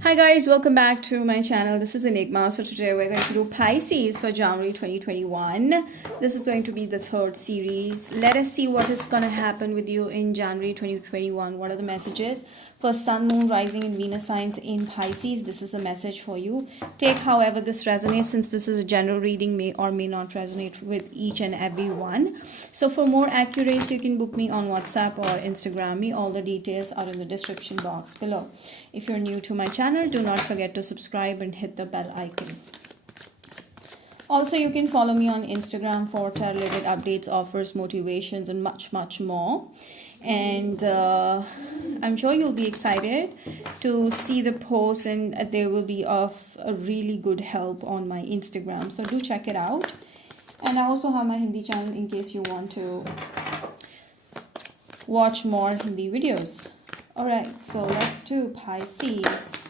Hi guys, welcome back to my channel. This is Enigma. So today we're going to do Pisces for January 2021. This is going to be the third series. Let us see what is going to happen with you in January 2021. What are the messages for Sun, Moon, Rising and Venus signs in Pisces? This is a message for you. Take however this resonates, since this is a general reading, may or may not resonate with each and every one. So for more accuracy, you can book me on WhatsApp or Instagram me. All the details are in the description box below. If you're new to my channel, do not forget to subscribe and hit the bell icon. Also, you can follow me on Instagram for tarot-related updates, offers, motivations, and much more. And I'm sure you'll be excited to see the posts, and they will be of a really good help on my Instagram. So do check it out. And I also have my Hindi channel in case you want to watch more Hindi videos. Alright, so let's do Pisces.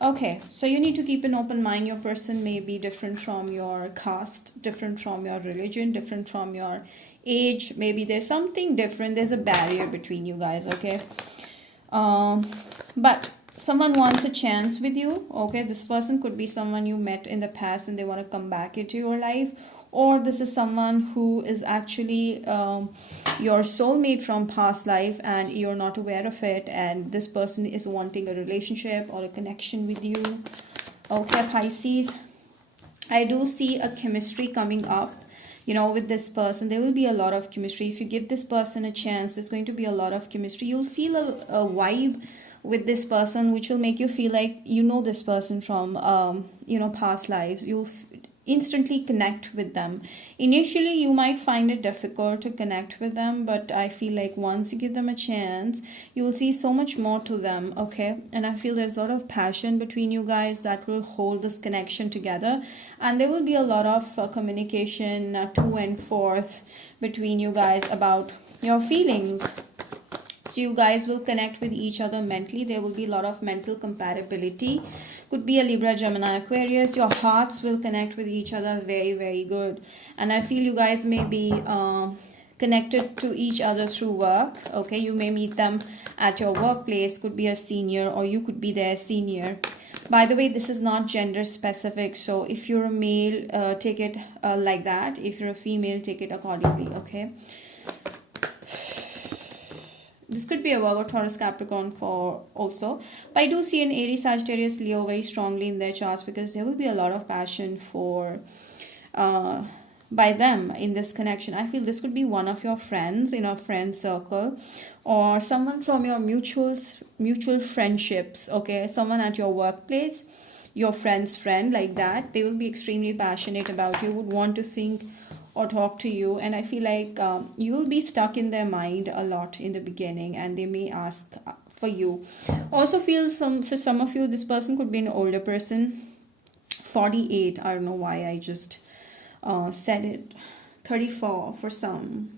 Okay, so you need to keep an open mind. Your person may be different from your caste, different from your religion, different from your age. Maybe there's something different. There's a barrier between you guys, okay? But someone wants a chance with you, okay? This person could be someone you met in the past and they want to come back into your life. Or this is someone who is actually your soulmate from past life and you're not aware of it, and this person is wanting a relationship or a connection with you. Okay, Pisces, I do see a chemistry coming up. You know, with this person, there will be a lot of chemistry. If you give this person a chance, there's going to be a lot of chemistry. You'll feel a vibe with this person, which will make you feel like you know this person from, past lives. You'll instantly connect with them. Initially, you might find it difficult to connect with them, but I feel like once you give them a chance, you will see so much more to them, okay? And I feel there's a lot of passion between you guys that will hold this connection together, and there will be a lot of communication to and forth between you guys about your feelings. So you guys will connect with each other mentally. There will be a lot of mental compatibility. Could be a Libra, Gemini, Aquarius. Your hearts will connect with each other very good. And I feel you guys may be connected to each other through work. Okay, you may meet them at your workplace. Could be a senior, or you could be their senior. By the way, this is not gender specific. So if you're a male, take it like that. If you're a female, take it accordingly. Okay. This could be a Virgo, Taurus, Capricorn for also. But I do see an Aries, Sagittarius, Leo very strongly in their charts, because there will be a lot of passion for by them in this connection. I feel this could be one of your friends in a friend circle, or someone from your mutual friendships, okay? Someone at your workplace, your friend's friend, like that. They will be extremely passionate about you, would want to think or talk to you, and I feel like you will be stuck in their mind a lot in the beginning, and they may ask for you. Also feel for some of you, this person could be an older person. 48, I don't know why I just said it. 34 for some,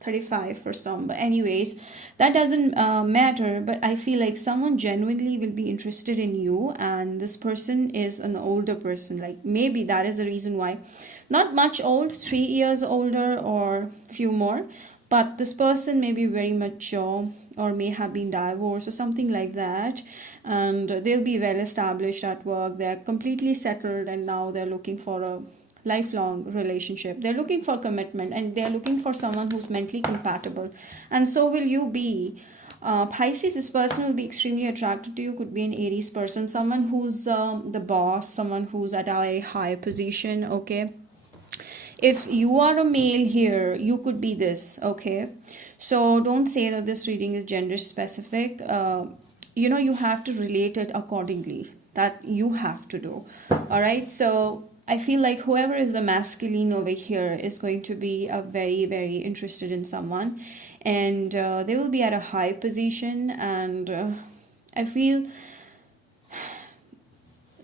35 for some, but anyways, that doesn't matter. But I feel like someone genuinely will be interested in you, and this person is an older person. Like maybe that is the reason why. Not much old, 3 years older or few more, but this person may be very mature or may have been divorced or something like that, and they'll be well established at work. They're completely settled, and now they're looking for a lifelong relationship. They're looking for commitment, and they're looking for someone who's mentally compatible, and so will you be. Pisces, this person will be extremely attracted to you. Could be an Aries person, someone who's the boss, someone who's at a very high position, okay? If you are a male here, you could be this, okay? So don't say that this reading is gender specific. You have to relate it accordingly. That you have to do. All right, so I feel like whoever is the masculine over here is going to be very interested in someone, and they will be at a high position, and I feel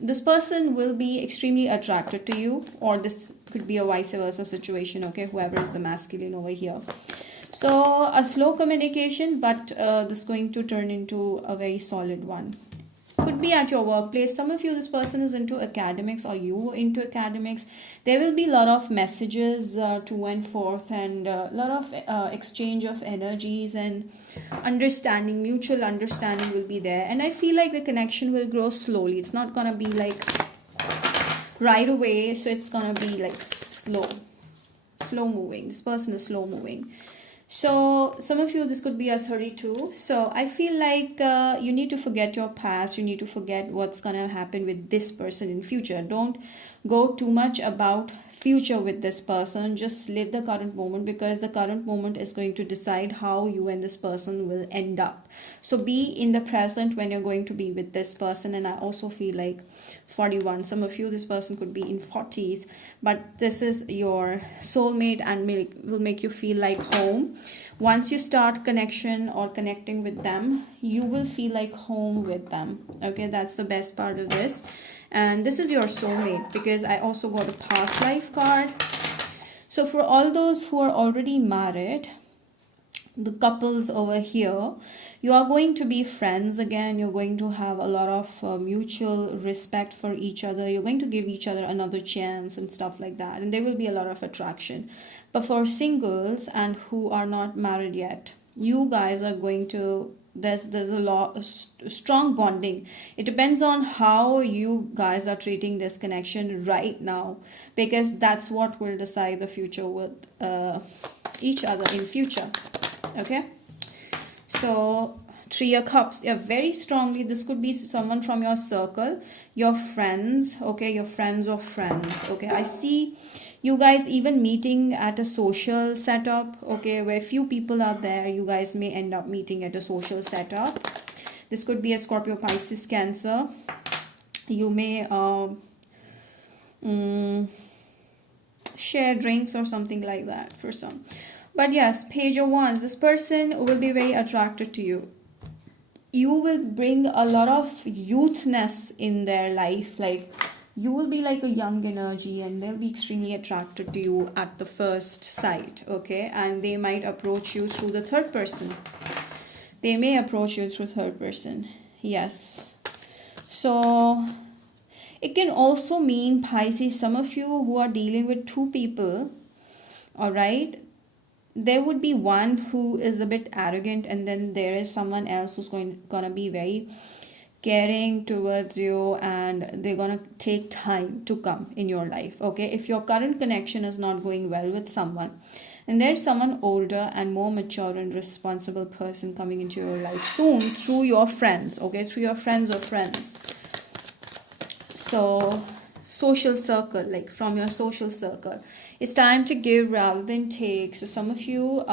this person will be extremely attracted to you, or this could be a vice versa situation, okay? Whoever is the masculine over here. So a slow communication, but this is going to turn into a very solid one. Could be at your workplace. Some of you, this person is into academics, or you into academics. There will be a lot of messages to and forth, and a lot of exchange of energies and understanding, mutual understanding will be there. And I feel like the connection will grow slowly. It's not gonna be like right away, so it's gonna be like slow moving. This person is slow moving. So some of you, this could be a 32. So I feel like you need to forget your past. You need to forget what's gonna happen with this person in future. Don't go too much about future with this person. Just live the current moment, because the current moment is going to decide how you and this person will end up. So be in the present when you're going to be with this person. And I also feel like 41, some of you, this person could be in 40s, but this is your soulmate and will make you feel like home. Once you start connection or connecting with them, you will feel like home with them. Okay, that's the best part of this. And this is your soulmate, because I also got a past life card. So for all those who are already married, the couples over here, you are going to be friends again. You're going to have a lot of mutual respect for each other. You're going to give each other another chance and stuff like that, and there will be a lot of attraction. But for singles and who are not married yet, you guys are going to, there's a lot strong bonding. It depends on how you guys are treating this connection right now, because that's what will decide the future with each other in future. Okay, so 3 of Cups, yeah, very strongly this could be someone from your circle, your friends. Okay, your friends of friends. Okay, I see you guys even meeting at a social setup. Okay, where few people are there, you guys may end up meeting at a social setup. This could be a Scorpio, Pisces, Cancer. You may share drinks or something like that for some. But yes, Page of Wands, this person will be very attracted to you. You will bring a lot of youthness in their life. Like, you will be like a young energy, and they'll be extremely attracted to you at the first sight. Okay, and they might approach you through the third person. They may approach you through third person. Yes. So it can also mean, Pisces, some of you who are dealing with 2 people. All right, there would be one who is a bit arrogant, and then there is someone else who's gonna be very caring towards you, and they're gonna take time to come in your life. Okay, if your current connection is not going well with someone, and there's someone older and more mature and responsible person coming into your life soon through your friends. Okay, through your friends or friends. So social circle, like from your social circle, it's time to give rather than take. So some of you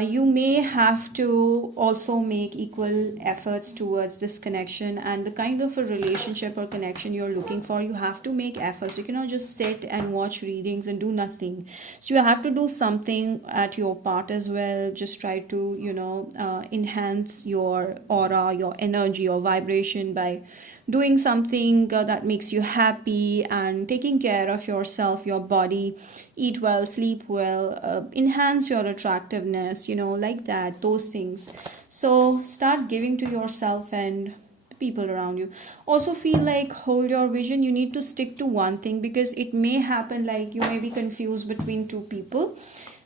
you may have to also make equal efforts towards this connection, and the kind of a relationship or connection you're looking for, you have to make efforts. You cannot just sit and watch readings and do nothing. So you have to do something at your part as well. Just try to, enhance your aura, your energy, your vibration by doing something that makes you happy, and taking care of yourself, your body. Eat well, sleep well, enhance your attractiveness, like that, those things. So start giving to yourself and people around you. Also feel like hold your vision. You need to stick to one thing, because it may happen like you may be confused between 2 people.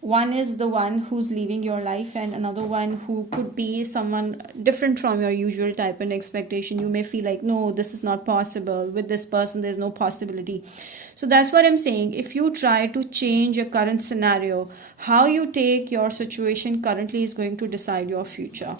One is the one who's leaving your life, and another one who could be someone different from your usual type and expectation. You may feel like, no, this is not possible. With this person, there's no possibility. So that's what I'm saying. If you try to change your current scenario, how you take your situation currently is going to decide your future.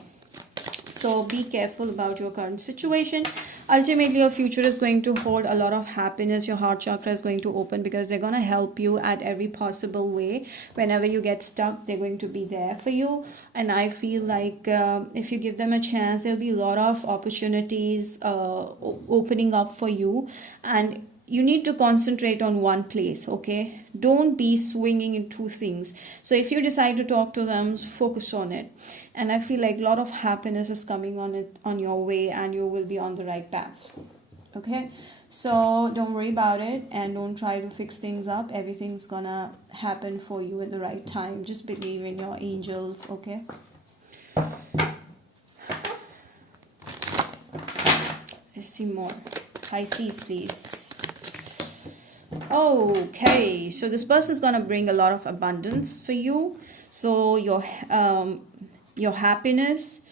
So be careful about your current situation. Ultimately, your future is going to hold a lot of happiness. Your heart chakra is going to open, because they're going to help you at every possible way. Whenever you get stuck, they're going to be there for you. And I feel like if you give them a chance, there'll be a lot of opportunities opening up for you. And you need to concentrate on one place. Okay, don't be swinging in 2 things. So if you decide to talk to them, focus on it, and I feel like a lot of happiness is coming on your way, and you will be on the right path. Okay, so don't worry about it, and don't try to fix things up. Everything's gonna happen for you at the right time. Just believe in your angels. Okay, Let's see more. Pisces, please. Okay, so this person is going to bring a lot of abundance for you. So your happiness,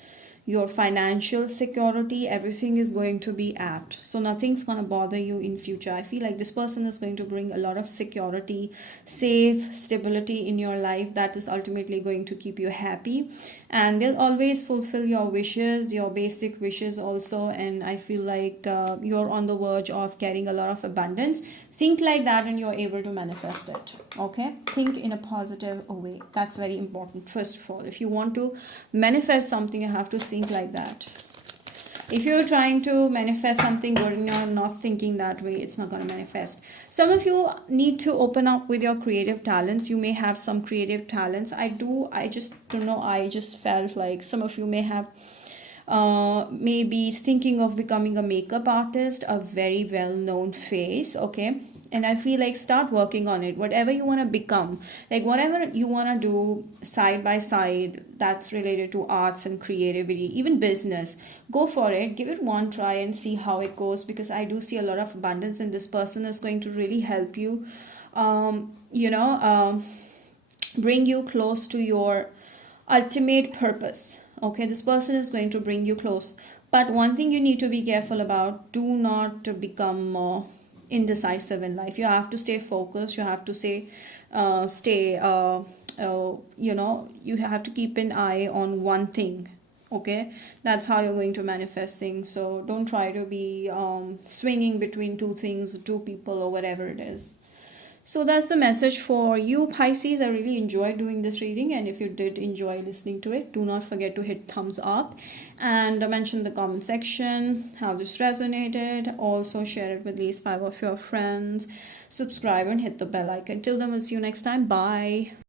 your financial security, everything is going to be apt, so nothing's going to bother you in future. I feel like this person is going to bring a lot of security, safe stability in your life that is ultimately going to keep you happy, and they'll always fulfill your wishes, your basic wishes also. And I feel like you're on the verge of getting a lot of abundance. Think like that and you're able to manifest it. Okay, think in a positive way. That's very important. First of all, if you want to manifest something, you have to think like that. If you're trying to manifest something good and you're not thinking that way, it's not going to manifest. Some of you need to open up with your creative talents. You may have some creative talents. I just don't know, I just felt like some of you may have maybe thinking of becoming a makeup artist, a very well-known face. Okay, and I feel like start working on it. Whatever you want to become, like whatever you want to do side by side that's related to arts and creativity, even business, go for it. Give it one try and see how it goes, because I do see a lot of abundance and this person is going to really help you, bring you close to your ultimate purpose. Okay, this person is going to bring you close, but one thing you need to be careful about: do not become indecisive in life. You have to stay focused. You have to you have to keep an eye on one thing. Okay, that's how you're going to manifest things. So don't try to be swinging between two things, two people, or whatever it is. So that's the message for you, Pisces. I really enjoyed doing this reading, and if you did enjoy listening to it, do not forget to hit thumbs up and mention in the comment section how this resonated. Also share it with at least 5 of your friends. Subscribe and hit the bell icon. Till then, we'll see you next time. Bye.